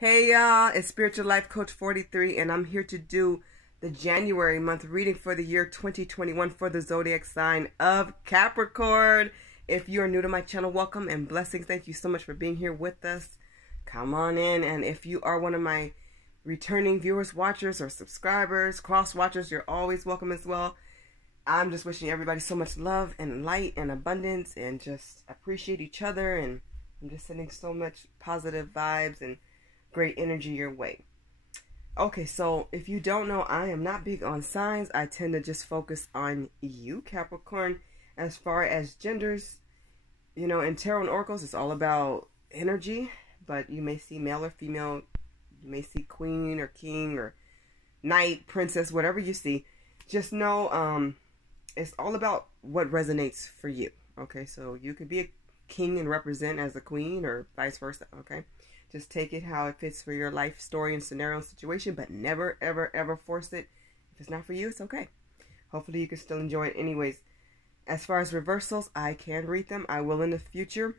Hey y'all, it's Spiritual Life Coach 43 and I'm here to do the January month reading for the year 2021 for the zodiac sign of Capricorn. If you are new to my channel, welcome and blessings. Thank you so much for being here with us. Come on in, and if you are one of my returning viewers, watchers, or subscribers, cross watchers, you're always welcome as well. I'm just wishing everybody so much love and light and abundance and just appreciate each other, and I'm just sending so much positive vibes and great energy your way. Okay, so if you don't know, I am not big on signs. I tend to just focus on you, Capricorn. As far as genders, you know, in tarot and oracles, it's all about energy, but you may see male or female, you may see queen or king or knight, princess, whatever you see. Just know it's all about what resonates for you. Okay, so you could be a king and represent as a queen or vice versa, okay? Just take it how it fits for your life story and scenario and situation, but never, ever, ever force it. If it's not for you, it's okay. Hopefully you can still enjoy it anyways. As far as reversals, I can read them. I will in the future.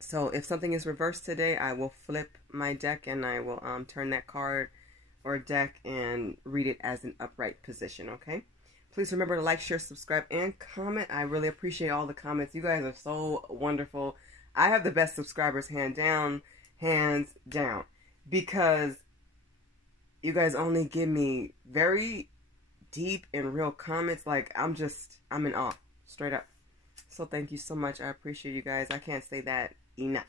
So if something is reversed today, I will flip my deck and I will turn that card or deck and read it as an upright position, okay? Please remember to like, share, subscribe, and comment. I really appreciate all the comments. You guys are so wonderful. I have the best subscribers, hands down, because you guys only give me very deep and real comments. Like, I'm in awe, straight up. So thank you so much. I appreciate you guys. I can't say that enough.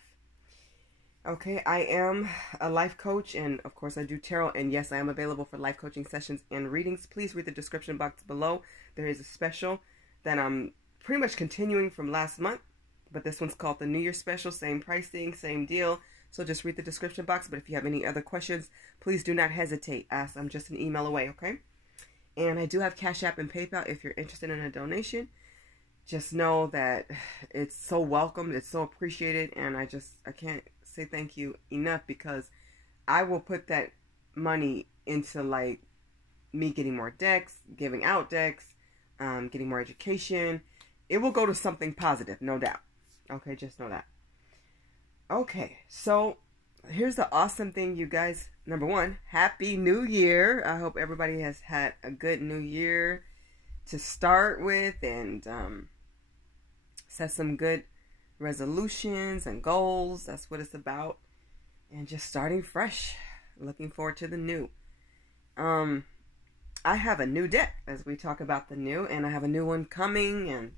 Okay, I am a life coach, and of course I do tarot, and yes, I am available for life coaching sessions and readings. Please read the description box below. There is a special that I'm pretty much continuing from last month, but this one's called the New Year Special. Same pricing, same deal. So just read the description box. But if you have any other questions, please do not hesitate. Ask. I'm just an email away, okay? And I do have Cash App and PayPal if you're interested in a donation. Just know that it's so welcomed. It's so appreciated. And I can't say thank you enough, because I will put that money into, like, me getting more decks, giving out decks, getting more education. It will go to something positive, no doubt. Okay, just know that. Okay, so here's the awesome thing, you guys. Number one, Happy New Year. I hope everybody has had a good new year to start with, and set some good resolutions and goals. That's what it's about. And just starting fresh. Looking forward to the new. I have a new deck as we talk about the new, and I have a new one coming, and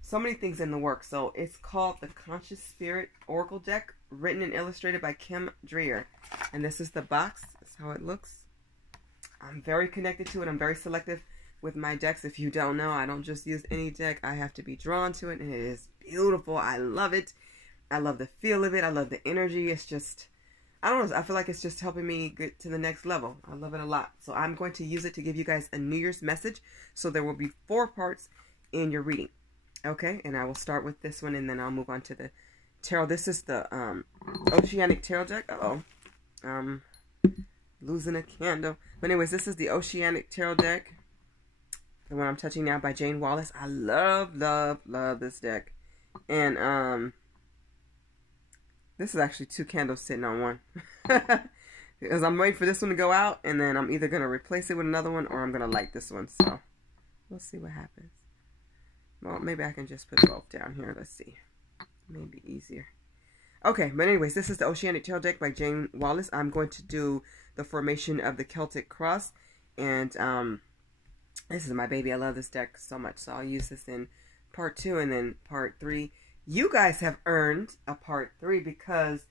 so many things in the works. So it's called the Conscious Spirit Oracle Deck, written and illustrated by Kim Dreer. And this is the box. That's how it looks. I'm very connected to it. I'm very selective with my decks. If you don't know, I don't just use any deck. I have to be drawn to it, and it is beautiful. I love it. I love the feel of it. I love the energy. It's just, I don't know, I feel like it's just helping me get to the next level. I love it a lot. So I'm going to use it to give you guys a New Year's message. So there will be 4 parts in your reading. Okay, and I will start with this one, and then I'll move on to the tarot. This is the Oceanic Tarot deck. Losing a candle. But anyways, this is the Oceanic Tarot deck, the one I'm touching now, by Jane Wallace. I love, love, love this deck. And this is actually 2 candles sitting on one. Because I'm waiting for this one to go out, and then I'm either going to replace it with another one, or I'm going to light this one. So we'll see what happens. Well, maybe I can just put both down here. Let's see. Maybe easier. Okay, but anyways, this is the Oceanic Tarot deck by Jane Wallace. I'm going to do the formation of the Celtic cross. And this is my baby. I love this deck so much. So I'll use this in part 2 and then part 3. You guys have earned a part 3 because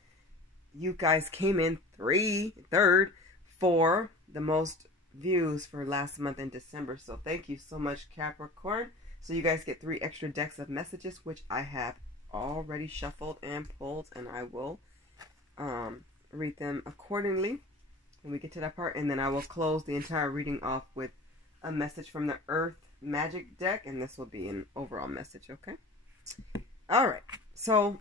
you guys came in third for the most views for last month in December. So thank you so much, Capricorn. So you guys get 3 extra decks of messages, which I have already shuffled and pulled, and I will read them accordingly when we get to that part. And then I will close the entire reading off with a message from the Earth Magic deck, and this will be an overall message, okay? All right, so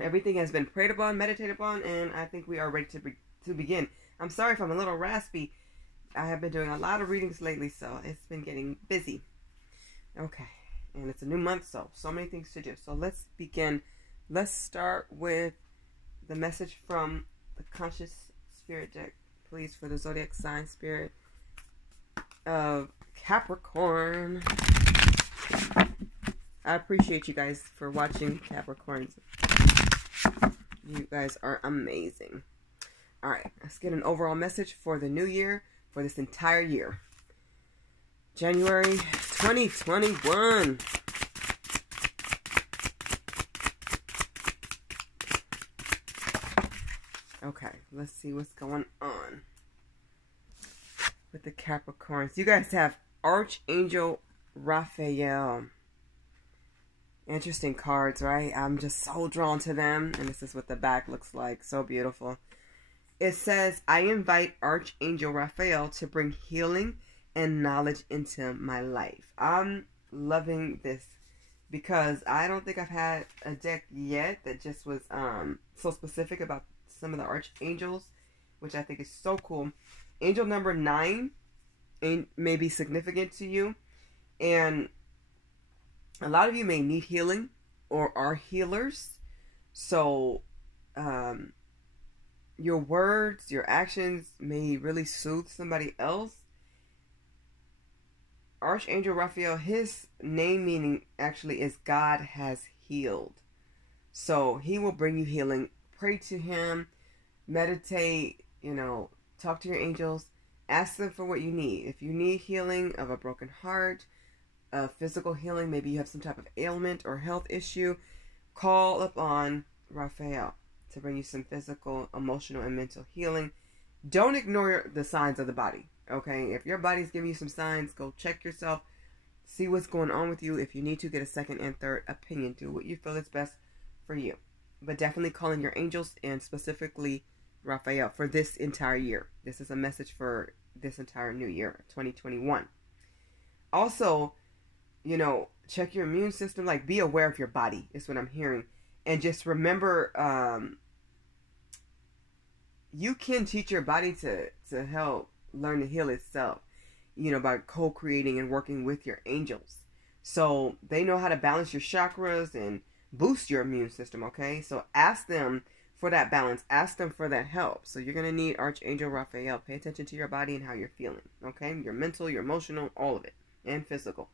everything has been prayed upon, meditated upon, and I think we are ready to begin. I'm sorry if I'm a little raspy. I have been doing a lot of readings lately, so it's been getting busy. Okay, and it's a new month, so many things to do. So let's begin. Let's start with the message from the conscious spirit deck, please, for the zodiac sign spirit of Capricorn. I appreciate you guys for watching, Capricorns. You guys are amazing. Alright, let's get an overall message for the new year, for this entire year. January 2021. Okay, let's see what's going on with the Capricorns. You guys have Archangel Raphael. Interesting cards, right? I'm just so drawn to them. And this is what the back looks like. So beautiful. It says, I invite Archangel Raphael to bring healing and knowledge into my life. I'm loving this because I don't think I've had a deck yet that just was so specific about some of the archangels, which I think is so cool. Angel number 9 may be significant to you. And a lot of you may need healing or are healers. So, your words, your actions may really soothe somebody else. Archangel Raphael, his name meaning actually is God has healed. So, he will bring you healing. Pray to him, meditate, talk to your angels. Ask them for what you need. If you need healing of a broken heart, physical healing, maybe you have some type of ailment or health issue, call upon Raphael to bring you some physical, emotional, and mental healing. Don't ignore the signs of the body, okay? If your body's giving you some signs, go check yourself, see what's going on with you. If you need to, get a second and third opinion. Do what you feel is best for you. But definitely call in your angels and specifically Raphael for this entire year. This is a message for this entire new year, 2021. Also, check your immune system. Like, be aware of your body is what I'm hearing. And just remember, you can teach your body to help learn to heal itself, by co-creating and working with your angels. So they know how to balance your chakras and boost your immune system, okay? So ask them for that balance. Ask them for that help. So you're going to need Archangel Raphael. Pay attention to your body and how you're feeling, okay? Your mental, your emotional, all of it, and physical.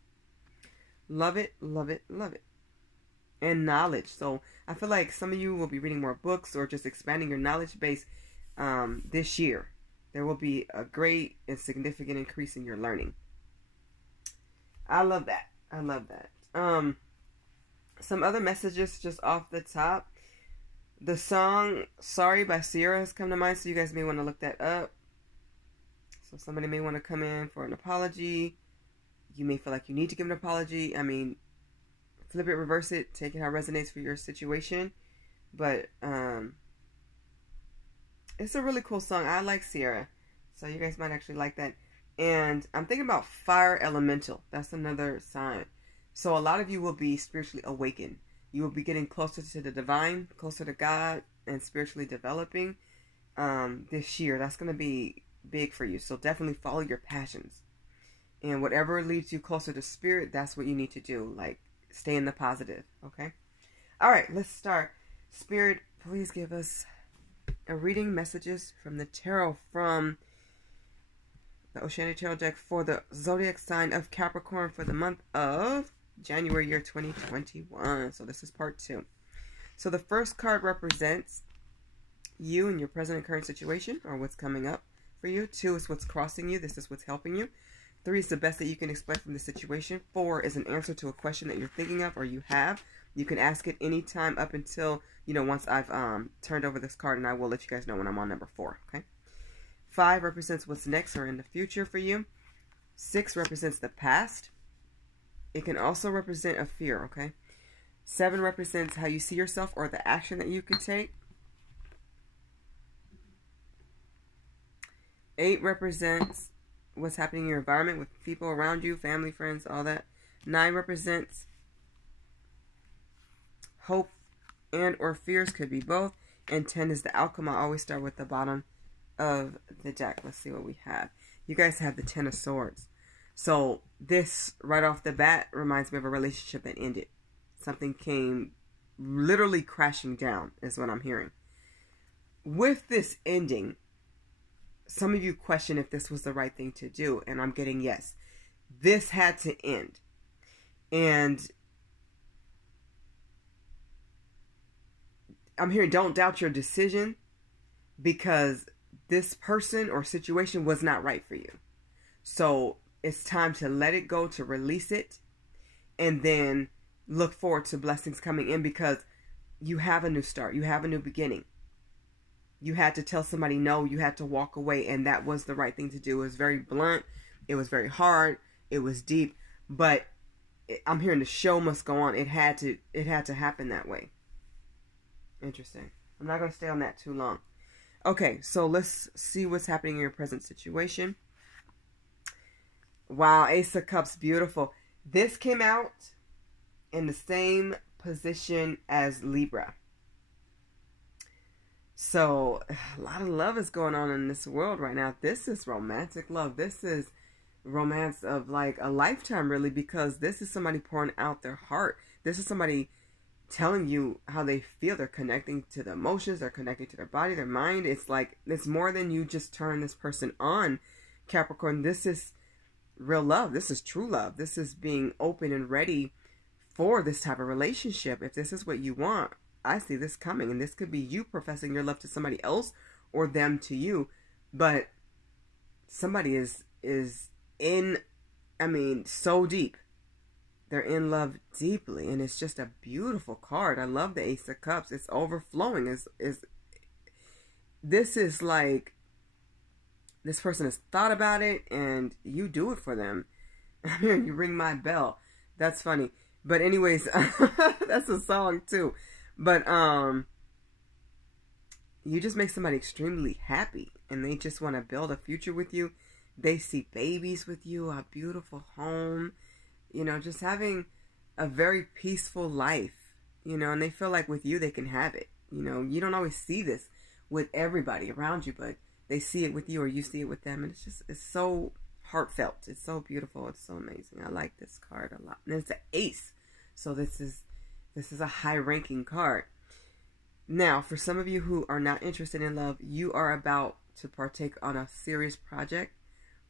Love it, love it, love it. And knowledge. So I feel like some of you will be reading more books or just expanding your knowledge base this year. There will be a great and significant increase in your learning. I love that. I love that. Some other messages just off the top. The song Sorry by Sierra has come to mind, so you guys may want to look that up. So somebody may want to come in for an apology. You may feel like you need to give an apology. I mean, flip it, reverse it, take it how it resonates for your situation. But it's a really cool song. I like Sierra, so you guys might actually like that. And I'm thinking about fire elemental. That's another sign. So a lot of you will be spiritually awakened. You will be getting closer to the divine, closer to God, and spiritually developing this year. That's going to be big for you. So definitely follow your passions. And whatever leads you closer to spirit, that's what you need to do. Like, stay in the positive, okay? All right, let's start. Spirit, please give us a reading, messages from the tarot, from the Oceanic Tarot deck for the zodiac sign of Capricorn for the month of January year 2021. So this is part 2. So the first card represents you and your present and current situation, or what's coming up for you. 2 is what's crossing you. This is what's helping you. 3 is the best that you can expect from the situation. 4 is an answer to a question that you're thinking of or you have. You can ask it anytime up until, once I've turned over this card, and I will let you guys know when I'm on number 4, okay? 5 represents what's next or in the future for you. 6 represents the past. It can also represent a fear, okay? 7 represents how you see yourself or the action that you can take. 8 represents what's happening in your environment with people around you, family, friends, all that. 9 represents hope and or fears, could be both. And 10 is the outcome. I always start with the bottom of the deck. Let's see what we have. You guys have the 10 of Swords. So this, right off the bat, reminds me of a relationship that ended. Something came literally crashing down, is what I'm hearing. with this ending, some of you question if this was the right thing to do, and I'm getting yes. This had to end. And I'm hearing don't doubt your decision, because this person or situation was not right for you. So it's time to let it go, to release it, and then look forward to blessings coming in, because you have a new start. You have a new beginning. You had to tell somebody no. You had to walk away, and that was the right thing to do. It was very blunt. It was very hard. It was deep. But I'm hearing the show must go on. It had to happen that way. Interesting. I'm not going to stay on that too long. Okay, so let's see what's happening in your present situation. Wow, Ace of Cups, beautiful. This came out in the same position as Libra. So, a lot of love is going on in this world right now. This is romantic love. This is romance of like a lifetime, really, because this is somebody pouring out their heart. This is somebody telling you how they feel. They're connecting to the emotions. They're connecting to their body, their mind. It's like, it's more than you just turn this person on, Capricorn. This is real love. This is true love. This is being open and ready for this type of relationship. If this is what you want, I see this coming. And this could be you professing your love to somebody else or them to you. But somebody is in, I mean, so deep. They're in love deeply, and it's just a beautiful card. I love the Ace of Cups. It's overflowing. This is like, this person has thought about it, and you do it for them. I'm hearing you ring my bell. That's funny. But anyways, that's a song too. But you just make somebody extremely happy, and they just want to build a future with you. They see babies with you, a beautiful home. You know, just having a very peaceful life, you know, and they feel like with you, they can have it. You know, you don't always see this with everybody around you, but they see it with you or you see it with them. And it's so heartfelt. It's so beautiful. It's so amazing. I like this card a lot. And it's an ace. So this is a high ranking card. Now, for some of you who are not interested in love, you are about to partake on a serious project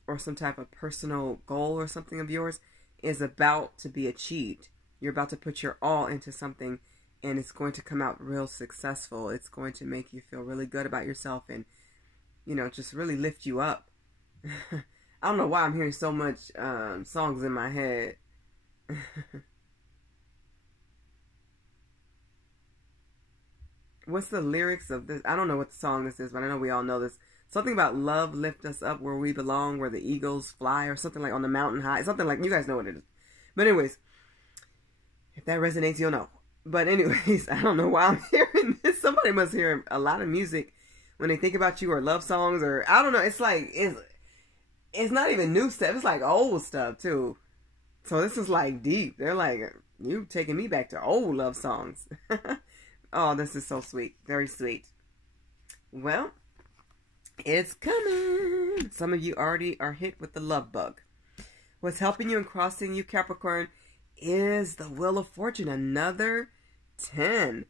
or some type of personal goal or something of yours is about to be achieved. You're about to put your all into something, and it's going to come out real successful. It's going to make you feel really good about yourself and, you know, just really lift you up. I don't know why I'm hearing so much songs in my head. What's the lyrics of this? I don't know what the song this is, but I know we all know this. Something about love lift us up where we belong, where the eagles fly, or something like on the mountain high. Something like, you guys know what it is. But anyways, if that resonates, you'll know. But anyways, I don't know why I'm hearing this. Somebody must hear a lot of music when they think about you, or love songs, or I don't know. It's like, it's not even new stuff. It's like old stuff too. So this is like deep. They're like, you taking me back to old love songs. Oh, this is so sweet. Very sweet. Well, it's coming. Some of you already are hit with the love bug. What's helping you and crossing you, Capricorn, is the Wheel of Fortune. Another 10.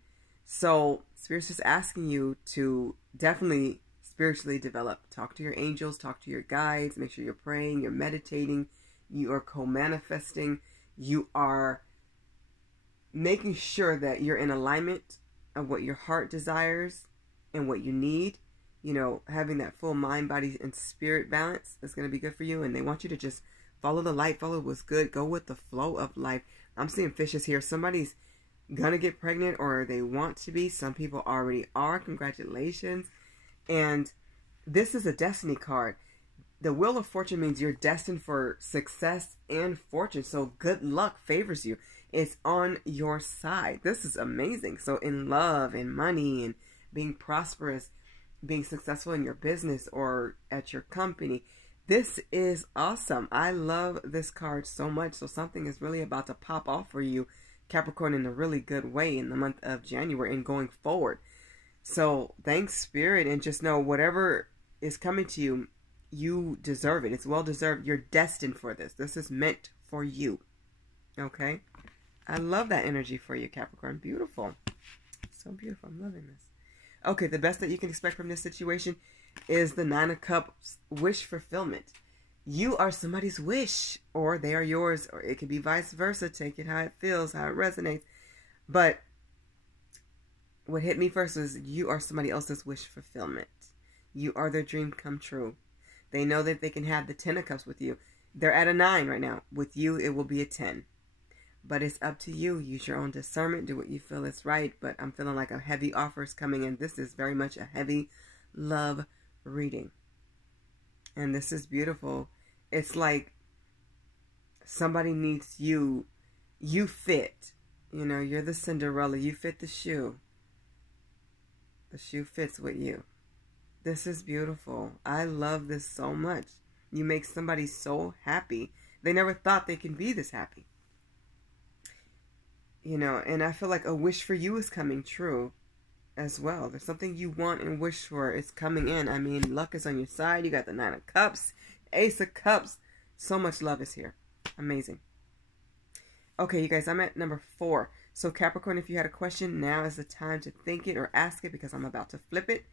So, Spirit's just asking you to definitely spiritually develop. Talk to your angels. Talk to your guides. Make sure you're praying. You're meditating. You are co-manifesting. You are making sure that you're in alignment of what your heart desires and what you need. You know, having that full mind, body, and spirit balance is going to be good for you. And they want you to just follow the light, follow what's good, go with the flow of life. I'm seeing fishes here. Somebody's going to get pregnant, or they want to be. Some people already are. Congratulations. And this is a destiny card. The Wheel of Fortune means you're destined for success and fortune. So good luck favors you. It's on your side. This is amazing. So in love and money and being prosperous, being successful in your business or at your company, this is awesome. I love this card so much. So something is really about to pop off for you, Capricorn, in a really good way in the month of January and going forward. So thanks, Spirit, and just know whatever is coming to you, you deserve it. It's well deserved. You're destined for this. This is meant for you. Okay? I love that energy for you, Capricorn. Beautiful. So beautiful. I'm loving this. Okay, the best that you can expect from this situation is the Nine of Cups, wish fulfillment. You are somebody's wish, or they are yours, or it could be vice versa. Take it how it feels, how it resonates. But what hit me first was you are somebody else's wish fulfillment. You are their dream come true. They know that they can have the 10 of Cups with you. They're at a 9 right now. With you, it will be a 10. But it's up to you. Use your own discernment. Do what you feel is right. But I'm feeling like a heavy offer is coming in. This is very much a heavy love reading. And this is beautiful. It's like somebody needs you. You fit. You know, you're the Cinderella. You fit the shoe. The shoe fits with you. This is beautiful. I love this so much. You make somebody so happy. They never thought they can be this happy. You know, and I feel like a wish for you is coming true as well. There's something you want and wish for. It's coming in. I mean, luck is on your side. You got the 9 of Cups, Ace of Cups. So much love is here. Amazing. Okay, you guys, I'm at number 4. So Capricorn, if you had a question, now is the time to think it or ask it, because I'm about to flip it.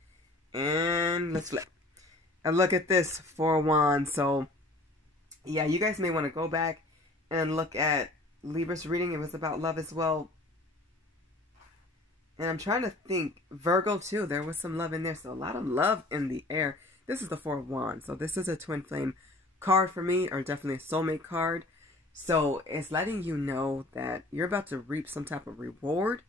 And let's flip. And look at this, 4 of Wands. So, yeah, you guys may want to go back and look at Libra's reading. It was about love as well. And I'm trying to think. Virgo, too. There was some love in there. So, a lot of love in the air. This is the 4 of Wands. So, this is a twin flame card for me, or definitely a soulmate card. So, it's letting you know that you're about to reap some type of reward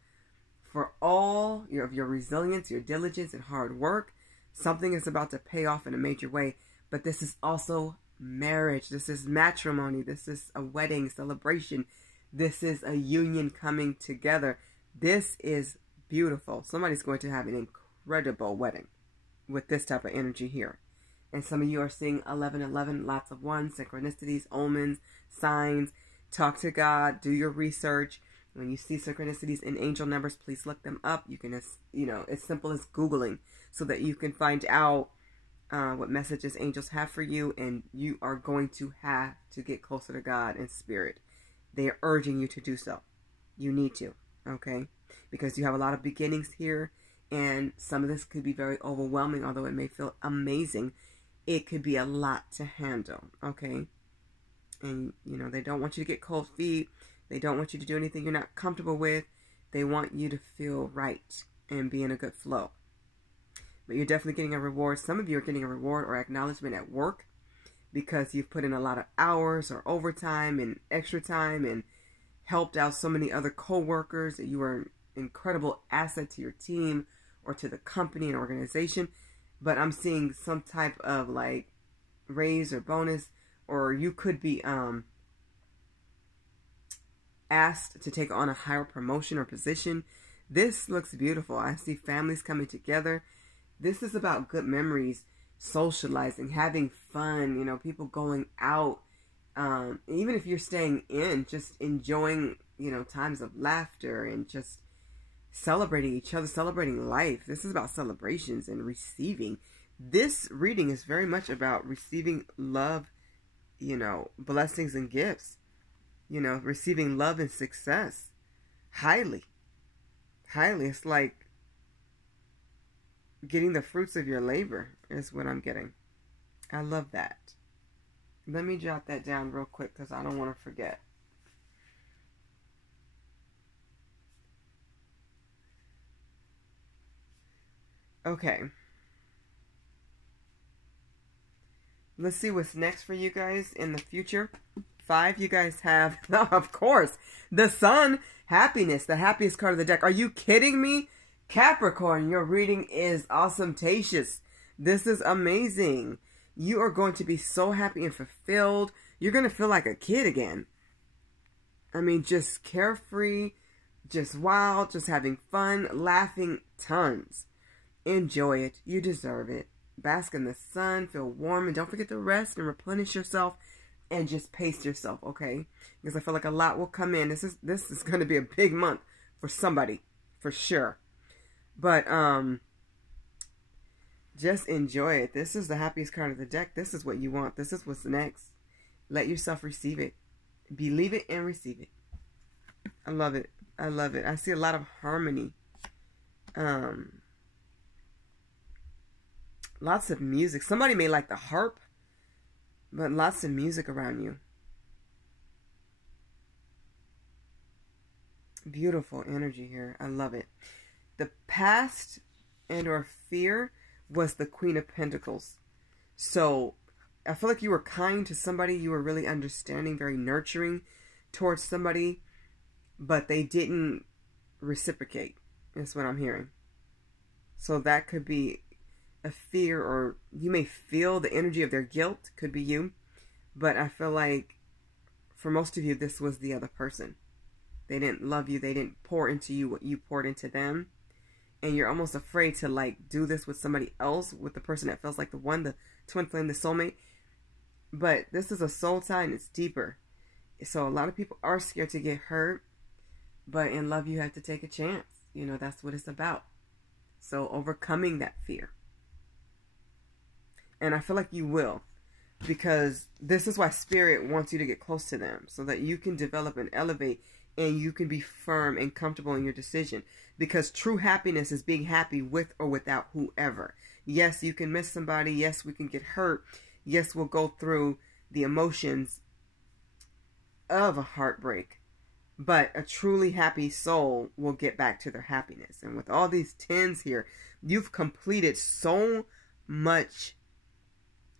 for all of your resilience, your diligence, and hard work. Something is about to pay off in a major way. But this is also marriage. This is matrimony. This is a wedding celebration. This is a union coming together. This is beautiful. Somebody's going to have an incredible wedding with this type of energy here. And some of you are seeing 1111, lots of ones, synchronicities, omens, signs. Talk to God. Do your research. When you see synchronicities in angel numbers, please look them up. You can, you know, as simple as Googling, so that you can find out what messages angels have for you. And you are going to have to get closer to God in spirit. They are urging you to do so. You need to, okay? Because you have a lot of beginnings here. And some of this could be very overwhelming, although it may feel amazing. It could be a lot to handle, okay? And, you know, they don't want you to get cold feet. They don't want you to do anything you're not comfortable with. They want you to feel right and be in a good flow. But you're definitely getting a reward. Some of you are getting a reward or acknowledgement at work because you've put in a lot of hours or overtime and extra time and helped out so many other co-workers. That you are an incredible asset to your team or to the company and organization. But I'm seeing some type of like raise or bonus, or you could be asked to take on a higher promotion or position. This looks beautiful. I see families coming together. This is about good memories, socializing, having fun, you know, people going out. Even if you're staying in, just enjoying, you know, times of laughter and just celebrating each other, celebrating life. This is about celebrations and receiving. This reading is very much about receiving love, you know, blessings and gifts. You know, receiving love and success. Highly. It's like getting the fruits of your labor is what I'm getting. I love that. Let me jot that down real quick because I don't want to forget. Okay. Let's see what's next for you guys in the future. 5, you guys have, of course, the Sun, happiness, the happiest card of the deck. Are you kidding me? Capricorn, your reading is awesome-tatious. This is amazing. You are going to be so happy and fulfilled. You're going to feel like a kid again. I mean, just carefree, just wild, just having fun, laughing tons. Enjoy it. You deserve it. Bask in the sun, feel warm, and don't forget to rest and replenish yourself. And just pace yourself, okay? Because I feel like a lot will come in. This is going to be a big month for somebody, for sure. But just enjoy it. This is the happiest card of the deck. This is what you want. This is what's next. Let yourself receive it. Believe it and receive it. I love it. I love it. I see a lot of harmony. Lots of music. Somebody may like the harp, but lots of music around you. Beautiful energy here. I love it. The past and or fear was the Queen of Pentacles. So I feel like you were kind to somebody. You were really understanding, very nurturing towards somebody, but they didn't reciprocate. That's what I'm hearing. So that could be a fear, or you may feel the energy of their guilt. Could be you. But I feel like for most of you, this was the other person. They didn't love you. They didn't pour into you what you poured into them. And you're almost afraid to like do this with somebody else, with the person that feels like the one, the twin flame, the soulmate. But this is a soul tie and it's deeper. So a lot of people are scared to get hurt. But in love, you have to take a chance. You know, that's what it's about. So overcoming that fear. And I feel like you will. Because this is why Spirit wants you to get close to them. So that you can develop and elevate. And you can be firm and comfortable in your decision. Because true happiness is being happy with or without whoever. Yes, you can miss somebody. Yes, we can get hurt. Yes, we'll go through the emotions of a heartbreak. But a truly happy soul will get back to their happiness. And with all these 10s here, you've completed so much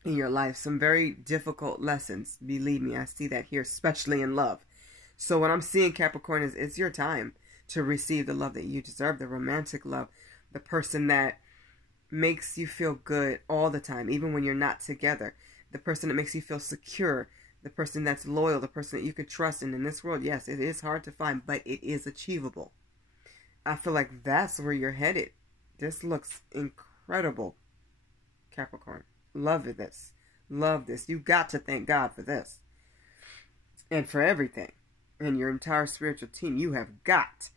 in your life. Some very difficult lessons. Believe me, I see that here, especially in love. So what I'm seeing, Capricorn, is it's your time to receive the love that you deserve. The romantic love. The person that makes you feel good all the time, even when you're not together. The person that makes you feel secure. The person that's loyal. The person that you could trust. And in this world, yes, it is hard to find, but it is achievable. I feel like that's where you're headed. This looks incredible, Capricorn. Love this. Love this. You got to thank God for this. And for everything. And your entire spiritual team, you have got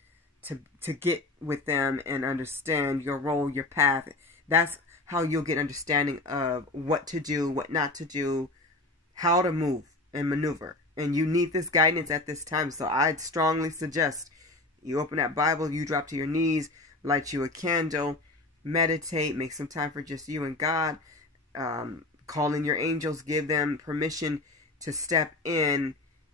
to get with them and understand your role, your path. That's how you'll get understanding of what to do, what not to do, how to move and maneuver. And you need this guidance at this time. So I'd strongly suggest you open that Bible, you drop to your knees, light you a candle, meditate, make some time for just you and God. Call in your angels, give them permission to step in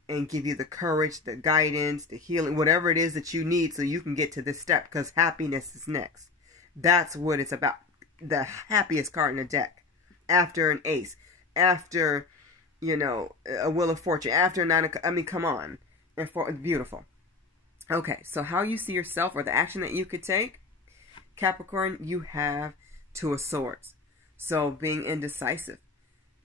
and give you the courage, the guidance, the healing, whatever it is that you need so you can get to this step, because happiness is next. That's what it's about. The happiest card in the deck. After an ace. After, you know, a wheel of fortune. After I mean, come on. And beautiful. Okay, so how you see yourself or the action that you could take. Capricorn, you have Two of Swords. So being indecisive.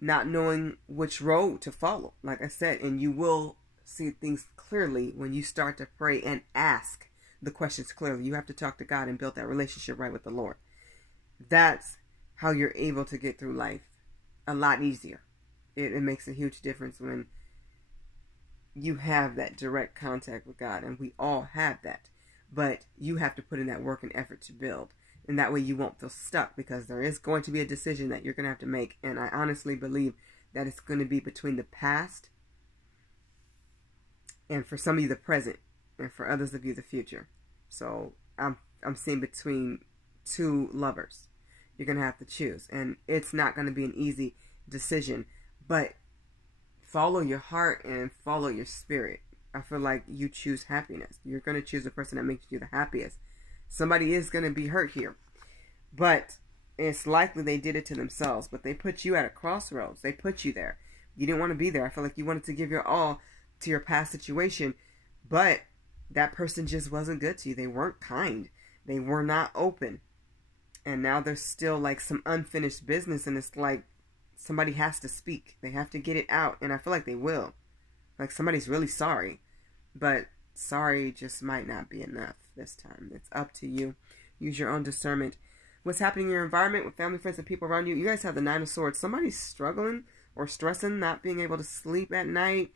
Not knowing which road to follow, like I said, and you will see things clearly when you start to pray and ask the questions clearly. You have to talk to God and build that relationship right with the Lord. That's how you're able to get through life a lot easier. It makes a huge difference when you have that direct contact with God, and we all have that. But you have to put in that work and effort to build. And that way you won't feel stuck, because there is going to be a decision that you're going to have to make. And I honestly believe that it's going to be between the past, and for some of you the present, and for others of you the future. So I'm seeing between two lovers. You're going to have to choose. And it's not going to be an easy decision. But follow your heart and follow your spirit. I feel like you choose happiness. You're going to choose the person that makes you the happiest. Somebody is going to be hurt here. But it's likely they did it to themselves. But they put you at a crossroads. They put you there. You didn't want to be there. I feel like you wanted to give your all to your past situation. But that person just wasn't good to you. They weren't kind. They were not open. And now there's still like some unfinished business. And it's like somebody has to speak. They have to get it out. And I feel like they will. Like somebody's really sorry. But sorry just might not be enough this time. It's up to you. Use your own discernment. What's happening in your environment with family, friends, and people around you. You guys have the Nine of Swords. Somebody's struggling or stressing, not being able to sleep at night.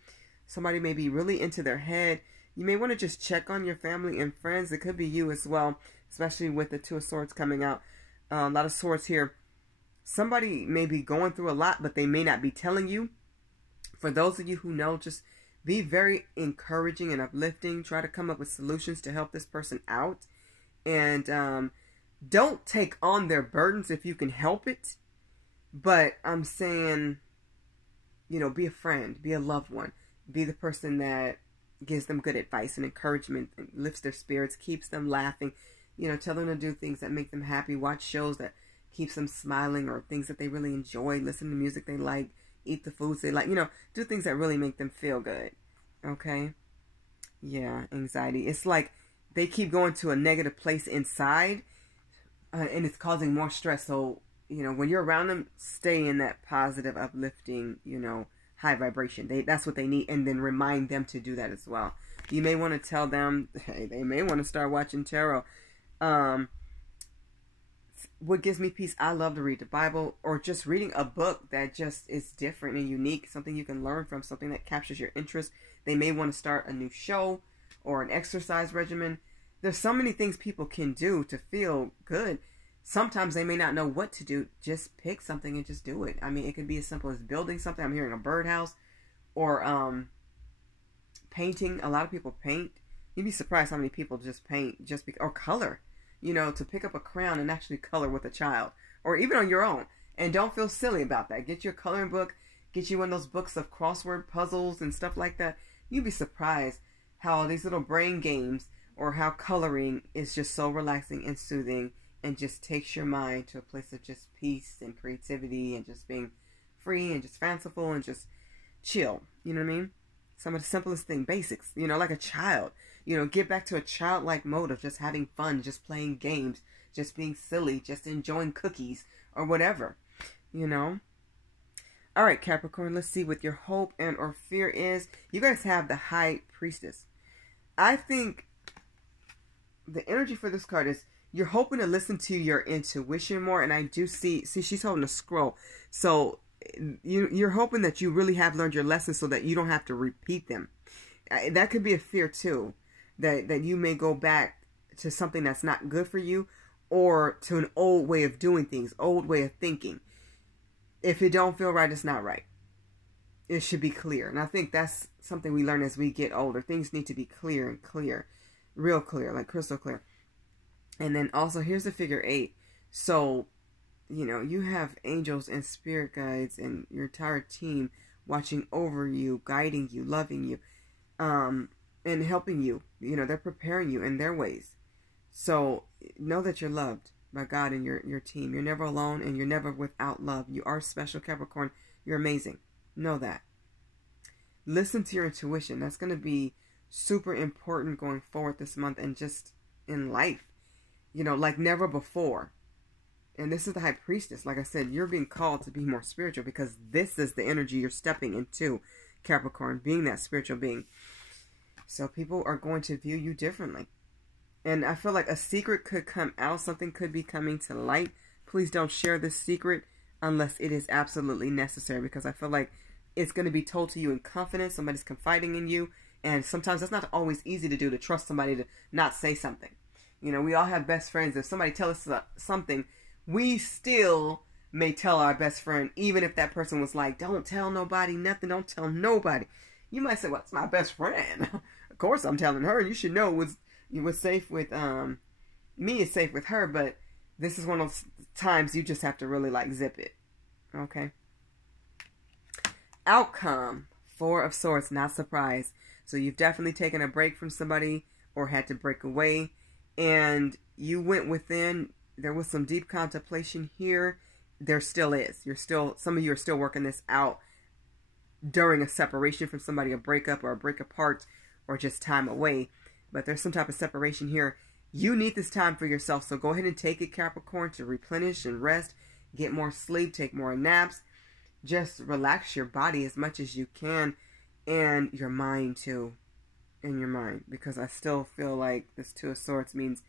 Somebody may be really into their head. You may want to just check on your family and friends. It could be you as well, especially with the Two of Swords coming out. A lot of swords here. Somebody may be going through a lot, but they may not be telling you. For those of you who know, just be very encouraging and uplifting. Try to come up with solutions to help this person out. And don't take on their burdens if you can help it. But I'm saying, you know, be a friend, be a loved one, be the person that gives them good advice and encouragement, and lifts their spirits, keeps them laughing, you know, tell them to do things that make them happy, watch shows that keeps them smiling, or things that they really enjoy, listen to music they like, eat the foods they like, you know, do things that really make them feel good. Okay? Yeah, anxiety. It's like they keep going to a negative place inside, and it's causing more stress. So, you know, when you're around them, stay in that positive, uplifting, you know, high vibration. That's what they need, and then remind them to do that as well. You may want to tell them, hey, they may want to start watching tarot. What gives me peace? I love to read the Bible, or just reading a book that just is different and unique, something you can learn from, something that captures your interest. They may want to start a new show or an exercise regimen. There's so many things people can do to feel good. Sometimes they may not know what to do. Just pick something and just do it. I mean, it could be as simple as building something. I'm hearing a birdhouse, or painting. A lot of people paint. You'd be surprised how many people just paint or color. You know, to pick up a crayon and actually color with a child, or even on your own. And don't feel silly about that. Get your coloring book. Get you one of those books of crossword puzzles and stuff like that. You'd be surprised how these little brain games, or how coloring is just so relaxing and soothing, and just takes your mind to a place of just peace and creativity and just being free and just fanciful and just chill. You know what I mean? Some of the simplest things, basics, you know, like a child. You know, get back to a childlike mode of just having fun, just playing games, just being silly, just enjoying cookies or whatever, you know. All right, Capricorn, let's see what your hope and or fear is. You guys have the High Priestess. I think the energy for this card is you're hoping to listen to your intuition more. And I do see she's holding a scroll. So you're hoping that you really have learned your lessons so that you don't have to repeat them. That could be a fear too. That you may go back to something that's not good for you, or to an old way of doing things, old way of thinking. If it don't feel right, it's not right. It should be clear. And I think that's something we learn as we get older. Things need to be clear and clear. Real clear, like crystal clear. And then also, here's the figure 8. So, you know, you have angels and spirit guides and your entire team watching over you, guiding you, loving you, and helping you. You know, they're preparing you in their ways. So know that you're loved by God and your team. You're never alone, and you're never without love. You are special, Capricorn. You're amazing. Know that. Listen to your intuition. That's going to be super important going forward this month, and just in life, you know, like never before. And this is the High Priestess. Like I said, you're being called to be more spiritual, because this is the energy you're stepping into, Capricorn, being that spiritual being. So people are going to view you differently. And I feel like a secret could come out. Something could be coming to light. Please don't share this secret unless it is absolutely necessary, because I feel like it's going to be told to you in confidence. Somebody's confiding in you. And sometimes that's not always easy to do, to trust somebody to not say something. You know, we all have best friends. If somebody tells us something, we still may tell our best friend, even if that person was like, don't tell nobody nothing, don't tell nobody. You might say, well, it's my best friend. Of course I'm telling her. You should know what's safe with me is safe with her, but this is one of those times you just have to really like zip it. Okay. Outcome, 4 of Swords, not surprise. So you've definitely taken a break from somebody, or had to break away, and you went within. There was some deep contemplation here. There still is. Some of you are still working this out during a separation from somebody, a breakup or a break apart, or just time away. But there's some type of separation here. You need this time for yourself. So go ahead and take it, Capricorn, to replenish and rest, get more sleep, take more naps. Just relax your body as much as you can, and your mind too. In your mind, because I still feel like this 2 of Swords means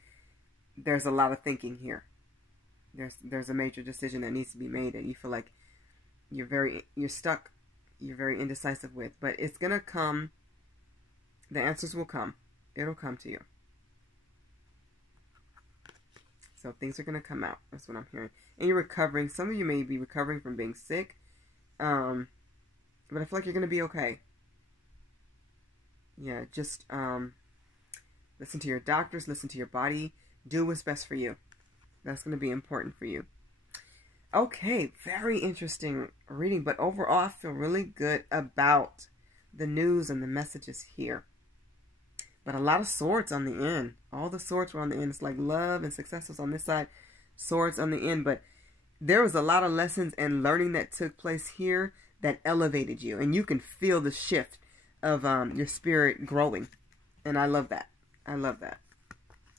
there's a lot of thinking here. There's a major decision that needs to be made that you feel like you're stuck, you're very indecisive with. But it's gonna come. The answers will come. It'll come to you. So things are gonna come out. That's what I'm hearing. And you're recovering. Some of you may be recovering from being sick. But I feel like you're gonna be okay. Yeah, just listen to your doctors, listen to your body, do what's best for you. That's going to be important for you. Okay, very interesting reading, but overall I feel really good about the news and the messages here. But a lot of swords on the end. All the swords were on the end. It's like love and success was on this side, swords on the end. But there was a lot of lessons and learning that took place here that elevated you. And you can feel the shift of your spirit growing. And I love that. I love that.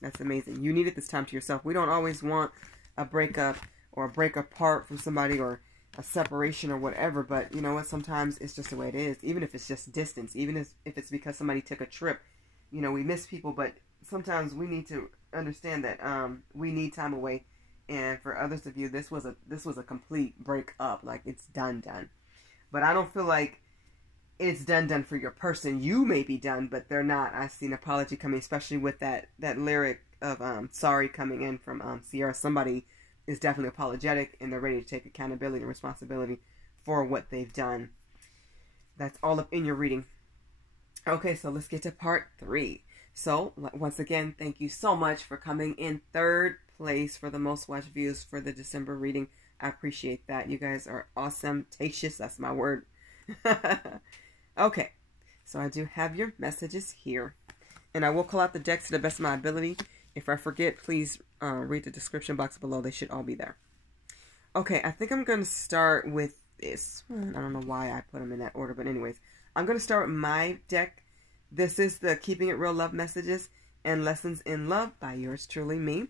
That's amazing. You needed this time to yourself. We don't always want a breakup or a break apart from somebody or a separation or whatever. But you know what? Sometimes it's just the way it is. Even if it's just distance. Even if it's because somebody took a trip. You know, we miss people. But sometimes we need to understand that we need time away. And for others of you, this was a complete breakup. Like, it's done. But I don't feel like it's done for your person. You may be done, but they're not. I see an apology coming, especially with that lyric of sorry coming in from Sierra. Somebody is definitely apologetic, and they're ready to take accountability and responsibility for what they've done. That's all up in your reading. Okay, so let's get to part 3. So, once again, thank you so much for coming in 3rd place for the most watched views for the December reading. I appreciate that. You guys are awesome. Tacious, that's my word. Okay, so I do have your messages here. And I will call out the decks to the best of my ability. If I forget, please read the description box below. They should all be there. Okay, I think I'm going to start with this one. I don't know why I put them in that order, but anyways. I'm going to start with my deck. This is the Keeping It Real Love Messages and Lessons in Love by yours truly, me.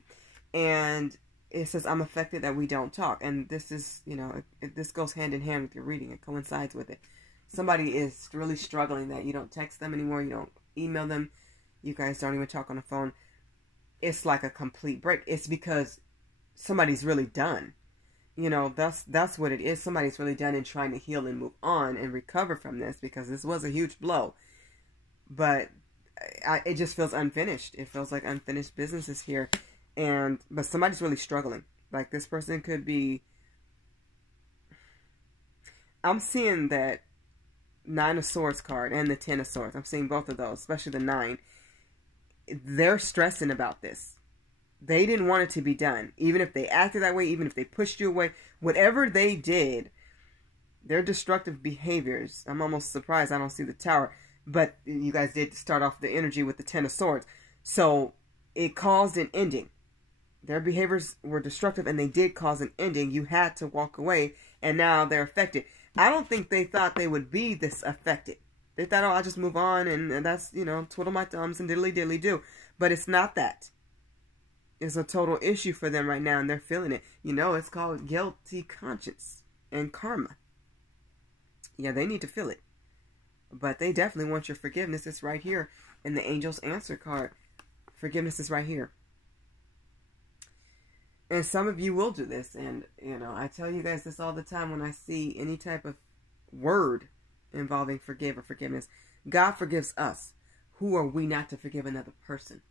And it says, I'm affected that we don't talk. And this is, you know, this goes hand in hand with your reading. It coincides with it. Somebody is really struggling that you don't text them anymore. You don't email them. You guys don't even talk on the phone. It's like a complete break. It's because somebody's really done. You know, that's what it is. Somebody's really done in trying to heal and move on and recover from this, because this was a huge blow. But it just feels unfinished. It feels like unfinished business is here. But somebody's really struggling. Like, this person could be... I'm seeing that 9 of Swords card and the 10 of Swords. I'm seeing both of those, especially the 9. They're stressing about this. They didn't want it to be done. Even if they acted that way, even if they pushed you away, whatever they did, their destructive behaviors. I'm almost surprised I don't see the Tower. But you guys did start off the energy with the 10 of Swords. So it caused an ending. Their behaviors were destructive and they did cause an ending. You had to walk away, and now they're affected. I don't think they thought they would be this affected. They thought, oh, I'll just move on and that's, you know, twiddle my thumbs and diddly do. But it's not that. It's a total issue for them right now, and they're feeling it. You know, it's called guilty conscience and karma. Yeah, they need to feel it. But they definitely want your forgiveness. It's right here in the Angel's Answer card. Forgiveness is right here. And some of you will do this. And, you know, I tell you guys this all the time when I see any type of word involving forgive or forgiveness. God forgives us. Who are we not to forgive another person?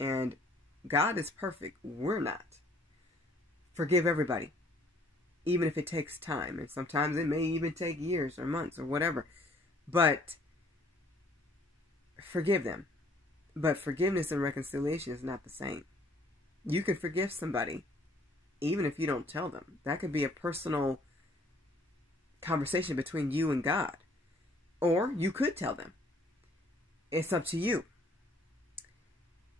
And God is perfect. We're not. Forgive everybody. Even if it takes time. And sometimes it may even take years or months or whatever. But forgive them. But forgiveness and reconciliation is not the same. You can forgive somebody even if you don't tell them. That could be a personal conversation between you and God. Or you could tell them. It's up to you.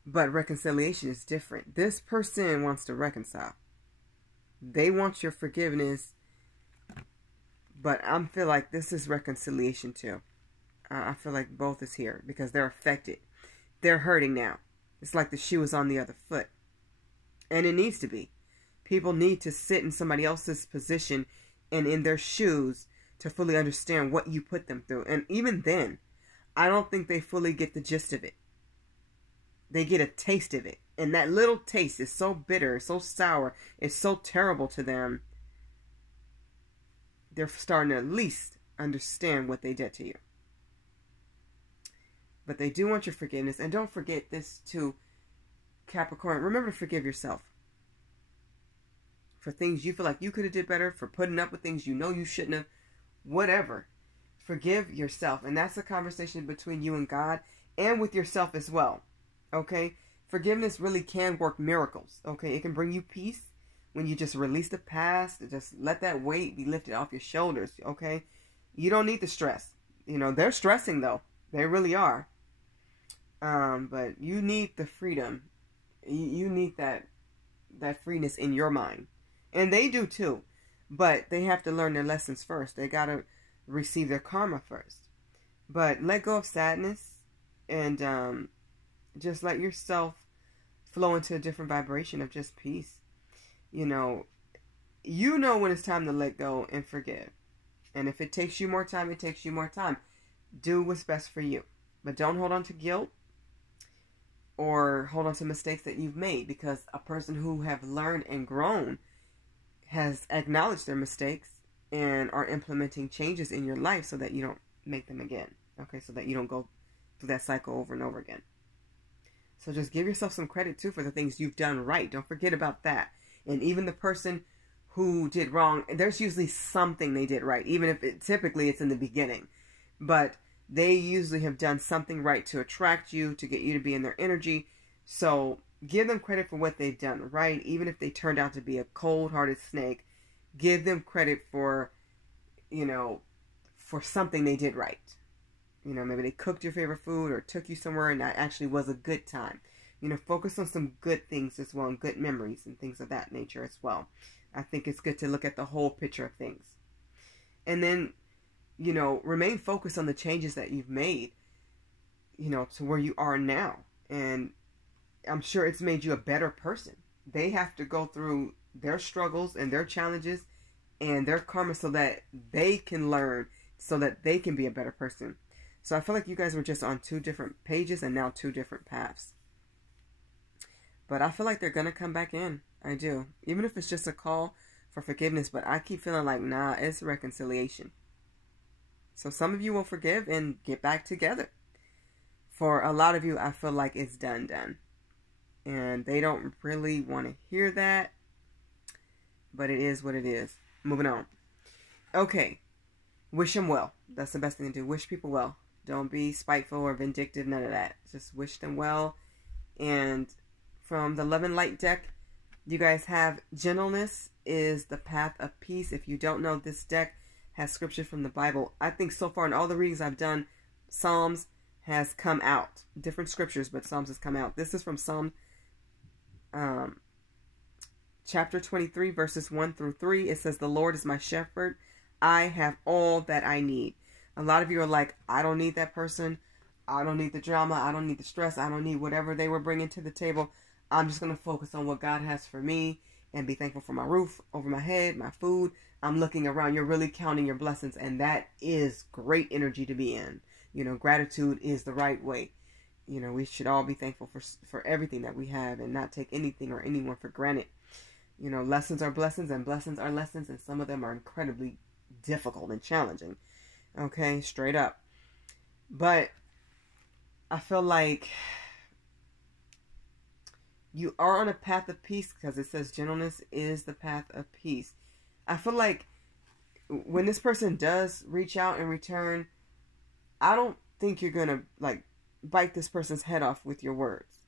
But reconciliation is different. This person wants to reconcile. They want your forgiveness. But I feel like this is reconciliation too. I feel like both is here because they're affected. They're hurting now. It's like the shoe is on the other foot. And it needs to be. People need to sit in somebody else's position and in their shoes to fully understand what you put them through. And even then, I don't think they fully get the gist of it. They get a taste of it. And that little taste is so bitter, so sour, it's so terrible to them. They're starting to at least understand what they did to you. But they do want your forgiveness. And don't forget this too, Capricorn. Remember to forgive yourself. For things you feel like you could have did better. For putting up with things you know you shouldn't have. Whatever. Forgive yourself. And that's a conversation between you and God. And with yourself as well. Okay? Forgiveness really can work miracles. Okay? It can bring you peace when you just release the past, just let that weight be lifted off your shoulders, okay? You don't need the stress. You know, they're stressing though. They really are. But you need the freedom. You need that freeness in your mind. And they do too. But they have to learn their lessons first. They got to receive their karma first. But let go of sadness and just let yourself flow into a different vibration of just peace. You know when it's time to let go and forgive. And if it takes you more time, it takes you more time. Do what's best for you. But don't hold on to guilt or hold on to mistakes that you've made, because a person who have learned and grown has acknowledged their mistakes and are implementing changes in your life so that you don't make them again. Okay, so that you don't go through that cycle over and over again. So just give yourself some credit too for the things you've done right. Don't forget about that. And even the person who did wrong, there's usually something they did right, even if typically it's in the beginning. But they usually have done something right to attract you, to get you to be in their energy. So give them credit for what they've done right, even if they turned out to be a cold-hearted snake. Give them credit for, for something they did right. Maybe they cooked your favorite food or took you somewhere and that actually was a good time. Focus on some good things as well, and good memories and things of that nature as well. I think it's good to look at the whole picture of things. And then, remain focused on the changes that you've made, to where you are now. And I'm sure it's made you a better person. They have to go through their struggles and their challenges and their karma so that they can learn, so that they can be a better person. So I feel like you guys were just on two different pages and now two different paths. But I feel like they're going to come back in. I do. Even if it's just a call for forgiveness. But I keep feeling like, nah, it's reconciliation. So some of you will forgive and get back together. For a lot of you, I feel like it's done. And they don't really want to hear that. But it is what it is. Moving on. Okay. Wish them well. That's the best thing to do. Wish people well. Don't be spiteful or vindictive. None of that. Just wish them well. And from the Love and Light deck, you guys have gentleness is the path of peace. If you don't know, this deck has scripture from the Bible. I think so far in all the readings I've done, Psalms has come out. Different scriptures, but Psalms has come out. This is from Psalm chapter 23, verses 1 through 3. It says, "The Lord is my shepherd. I have all that I need." A lot of you are like, I don't need that person. I don't need the drama. I don't need the stress. I don't need whatever they were bringing to the table. I'm just going to focus on what God has for me and be thankful for my roof over my head, my food. I'm looking around. You're really counting your blessings, and that is great energy to be in. Gratitude is the right way. We should all be thankful for everything that we have and not take anything or anyone for granted. Lessons are blessings and blessings are lessons, and some of them are incredibly difficult and challenging. Okay, straight up. But I feel like you are on a path of peace because it says gentleness is the path of peace. I feel like when this person does reach out and return, I don't think you're going to bite this person's head off with your words.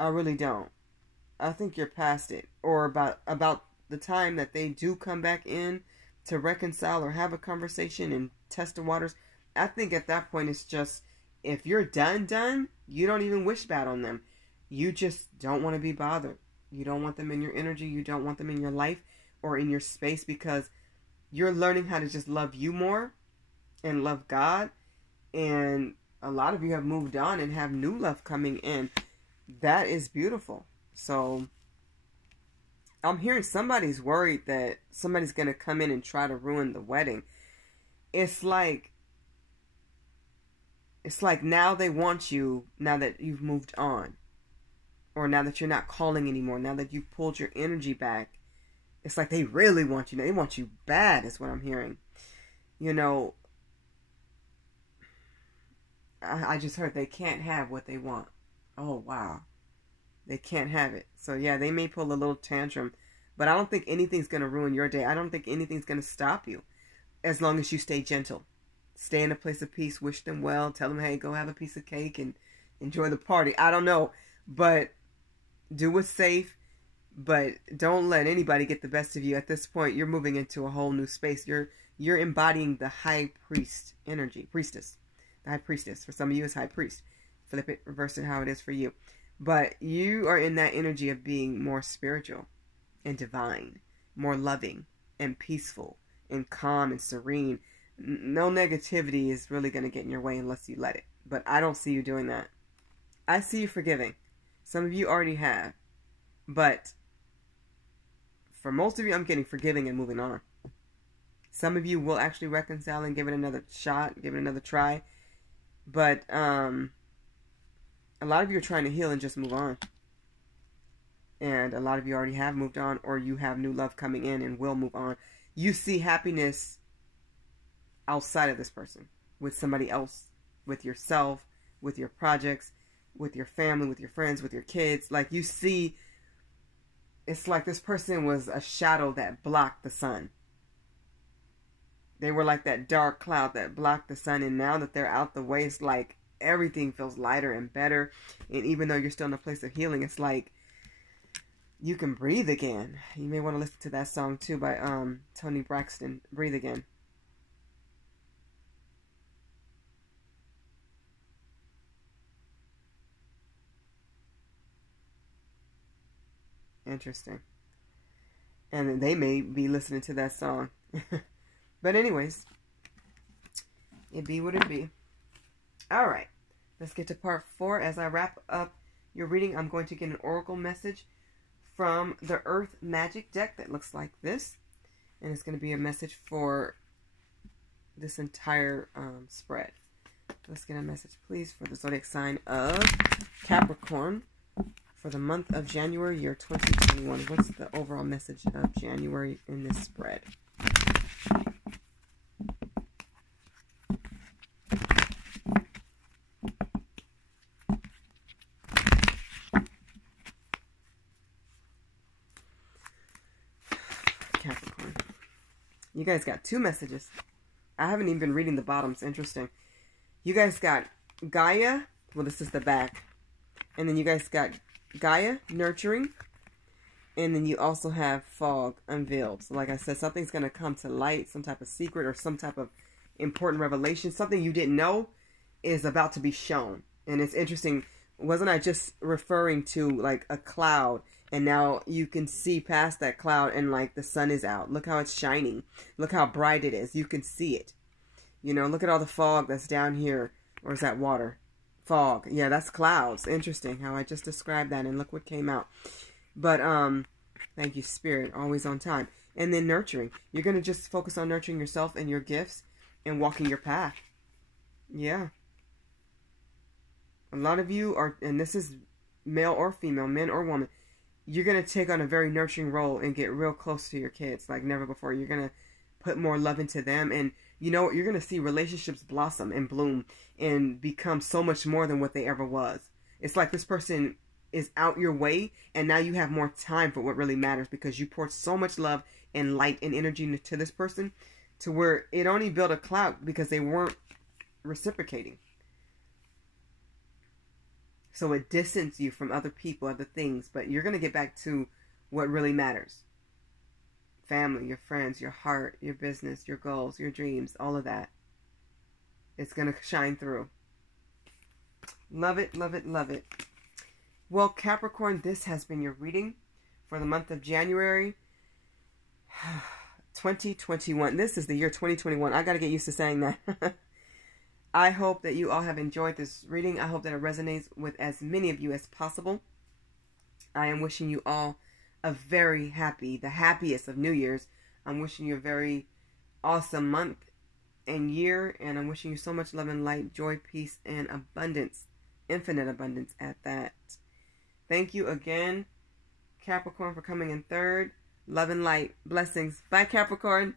I really don't. I think you're past it. Or about the time that they do come back in to reconcile or have a conversation and test the waters. I think at that point it's just, if you're done, you don't even wish bad on them. You just don't want to be bothered. You don't want them in your energy. You don't want them in your life or in your space, because you're learning how to just love you more and love God. And a lot of you have moved on and have new love coming in. That is beautiful. So I'm hearing somebody's worried that somebody's going to come in and try to ruin the wedding. It's like now they want you, now that you've moved on. Or now that you're not calling anymore. Now that you've pulled your energy back. It's like they really want you. They want you bad, is what I'm hearing. I just heard they can't have what they want. Oh, wow. They can't have it. So, yeah, they may pull a little tantrum. But I don't think anything's going to ruin your day. I don't think anything's going to stop you. As long as you stay gentle. Stay in a place of peace. Wish them well. Tell them, hey, go have a piece of cake and enjoy the party. I don't know. But do what's safe. But don't let anybody get the best of you. At this point, you're moving into a whole new space. You're embodying the high priest energy. Priestess. The high priestess. For some of you, it's high priest. Flip it, reverse it how it is for you. But you are in that energy of being more spiritual and divine, more loving and peaceful and calm and serene. No negativity is really going to get in your way unless you let it. But I don't see you doing that. I see you forgiving. Some of you already have. But for most of you, I'm getting forgiving and moving on. Some of you will actually reconcile and give it another shot, give it another try. But a lot of you are trying to heal and just move on. And a lot of you already have moved on, or you have new love coming in and will move on. You see happiness outside of this person, with somebody else, with yourself, with your projects, with your family, with your friends, with your kids. Like you see, it's like this person was a shadow that blocked the sun. They were like that dark cloud that blocked the sun, and now that they're out the way, it's like everything feels lighter and better. And even though you're still in a place of healing, it's like you can breathe again. You may want to listen to that song too by Tony Braxton, Breathe Again. Interesting. And they may be listening to that song. But anyways, it be what it be. All right. Let's get to part 4. As I wrap up your reading, I'm going to get an oracle message from the Earth Magic deck that looks like this. And it's going to be a message for this entire spread. Let's get a message, please, for the zodiac sign of Capricorn for the month of January, year 2021. What's the overall message of January in this spread? Capricorn. You guys got 2 messages. I haven't even been reading the bottoms. Interesting. You guys got Gaia. Well, this is the back. And then you guys got Gaia, nurturing. And then you also have fog, unveiled. So like I said, something's going to come to light, some type of secret or some type of important revelation. Something you didn't know is about to be shown. And it's interesting. Wasn't I just referring to like a cloud? And now you can see past that cloud and like the sun is out. Look how it's shining. Look how bright it is. You can see it. You know, look at all the fog that's down here. Or is that water? Fog. Yeah, that's clouds. Interesting how I just described that and look what came out. But thank you, Spirit, always on time. And then nurturing. You're going to just focus on nurturing yourself and your gifts and walking your path. Yeah. A lot of you are, and this is male or female, men or woman, you're going to take on a very nurturing role and get real close to your kids like never before. You're going to put more love into them. And you know, you're going to see relationships blossom and bloom and become so much more than what they ever was. It's like this person is out your way, and now you have more time for what really matters because you poured so much love and light and energy into this person to where it only built a cloud because they weren't reciprocating. So it distanced you from other people, other things, but you're going to get back to what really matters. Family, your friends, your heart, your business, your goals, your dreams, all of that. It's going to shine through. Love it, love it, love it. Well, Capricorn, this has been your reading for the month of January 2021. This is the year 2021. I got to get used to saying that. I hope that you all have enjoyed this reading. I hope that it resonates with as many of you as possible. I am wishing you all a very happy, the happiest of New Year's. I'm wishing you a very awesome month and year, and I'm wishing you so much love and light, joy, peace, and abundance, infinite abundance at that. Thank you again, Capricorn, for coming in third. Love and light. Blessings. Bye, Capricorn.